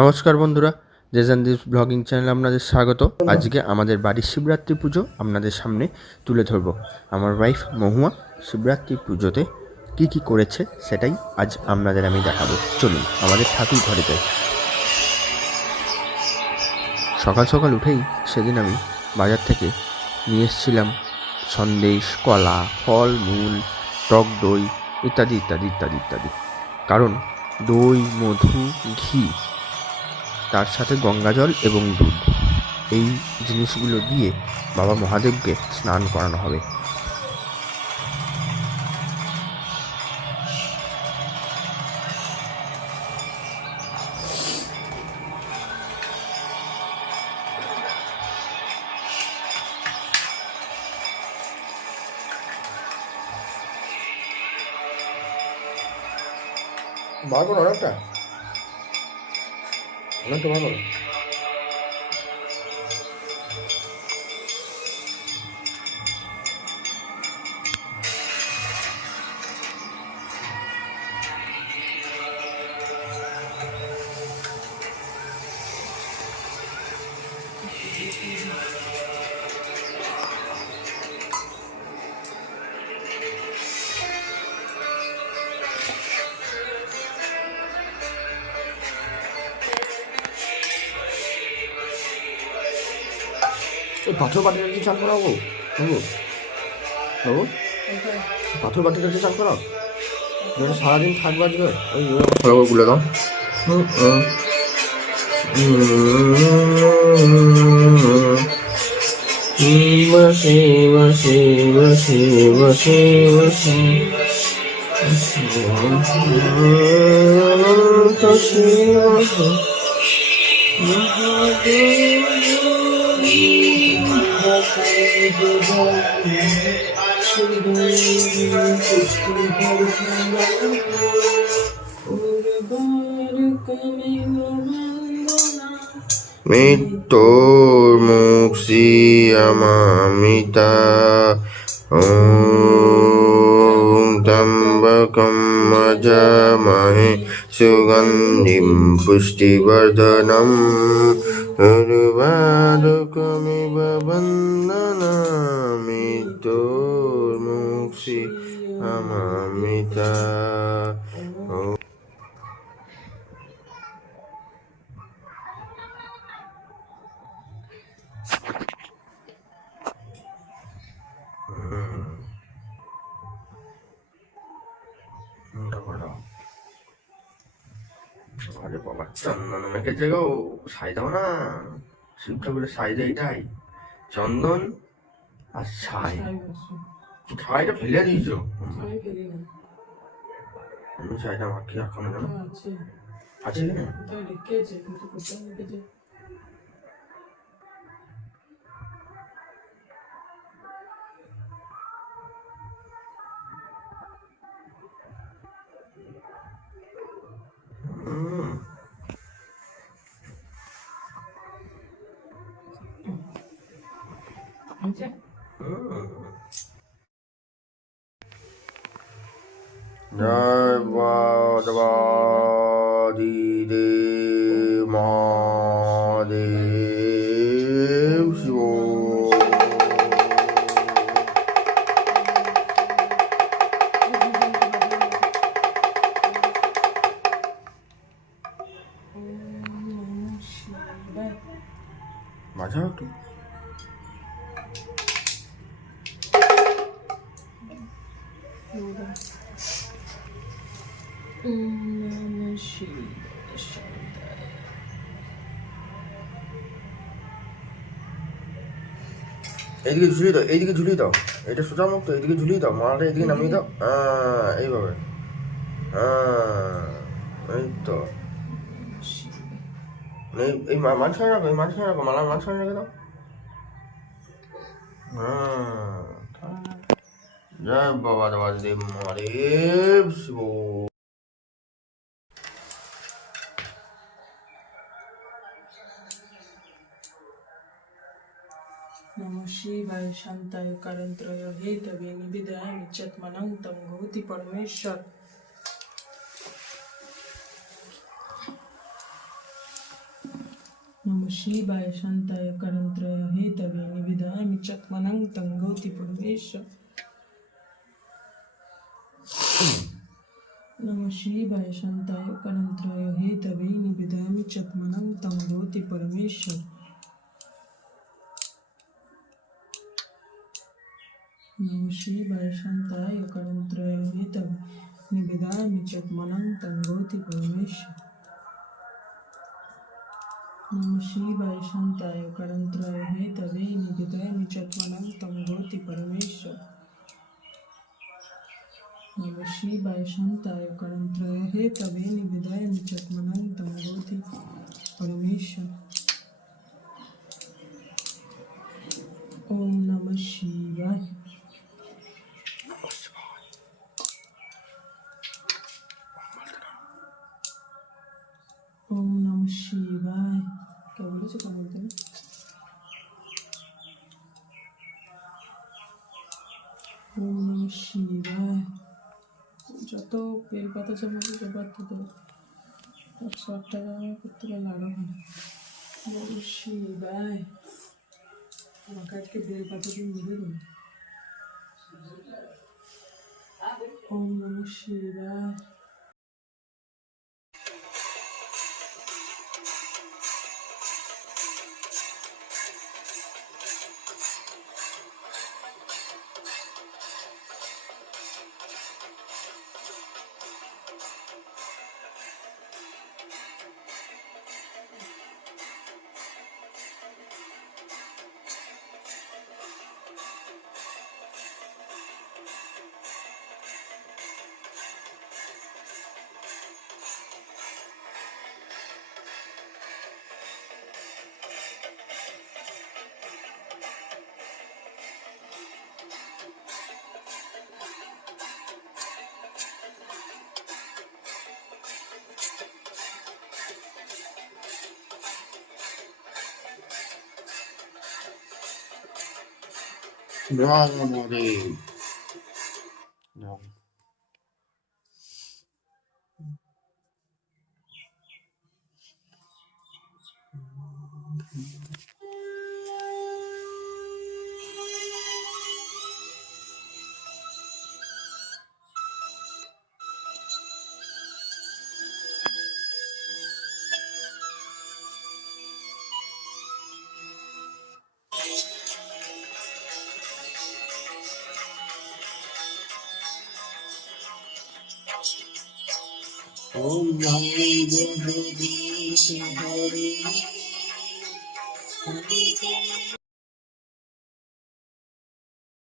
নমস্কার বন্ধুরা জেজানদিস ব্লগিং চ্যানেলে আপনাদের স্বাগত। আজকে আমাদের বাড়ির শিবরাত্রি পুজো আপনাদের সামনে তুলে ধরব। আমার ওয়াইফ মহুয়া শিবরাত্রি পুজোতে কি কি করেছে সেটাই আজ আপনাদের আমি দেখাবো। চলুন আমাদের ঠাকুর ঘরে যাই। সকাল সকাল উঠেই সেদিন আমি বাজার থেকে নিয়ে এসেছিলাম সন্দেশ কলা ফল মূল টক দই ইত্যাদি ইত্যাদি ইত্যাদি ইত্যাদি। কারণ দই মধু ঘি তার সাথে গঙ্গা জল এবং দুধ। এই জিনিসগুলো দিয়ে বাবা মহাদেবকে স্নান করানো হবে। বার করো অনেকটা অনেকটা বার করো ওই পাথর বাটিটা দিয়ে চান করাবো বাবু বাবু পাথর বাটিটা দিয়ে চান করাও যেন সারাদিন থাকবে আজকে ওই ওই গুলে দাও বসে বসে বসে বসে বসে অনন্ত শিব মৃত্যুর মুক্সি আমামিতা ॐ त्र्यम्बकं मजामहे सुगन्धिं पुष्टिवर्धनम् আরে বাবা। চন্দন মেখেছে গো সাই দাও না। শিব ঠাকুরের সাই এটাই। চন্দন আর সাই ছাইটা ফেলে দিয়েছ? আমি সাইটা মাখি এখন কেন? আছে। কি জয় বাদবাদি একটু এইদিকে ঝুলিয়ে দাও এইদিকে ঝুলিয়ে দাও। এটা সোজা মুক্ত এইদিকে ঝুলিয়ে দাও মালাটা এইদিকে নামিয়ে দাও। এইভাবে। হ্যাঁ এই তো। এই এই মা- মাঝখানে রাখো এই মাঝখানে রাখো মালা মাঝখানে রেখে দাও হ্যাঁ জয় বাবা দেব মহাদেব শিব नमः शिवाय शांताय करंत्रय हेतवे निविदाय नित्यत्मनंतं भवति परमेश्वर श्रीबाय शांताय करणत्र हेतवे निविदामि चत्मनं तंगोति परमेश नमः श्रीबाय शांताय करणत्राय हेतवे। निविदामि चत्मनं तंगोति परमेश नमः श्रीबाय शांताय करणत्राय हेतवे। निविदामि चत्मनं तंगोति परमेश्वर। श्रीवैशन्ताय करन्त्राय हेतवे निविदाय विचत्वनं तं भवति परमेश्वर नमः श्रीवैशन्ताय करन्त्राय हेतवे निविदाय विचत्वनं तं भवति परमेश्वर ॐ ওম নমঃ শিবায় যত বেলপাতা চাপাবো ব্যাপার তত একশো আট টাকা করতে পারলে আরও ভালো নম শিবায় আমাকে আজকে বেলপাতা দিয়ে মিলে দেবো। ওম নম শিবায় Bravo, Moreira. Não. Om Namo Jagadish Hari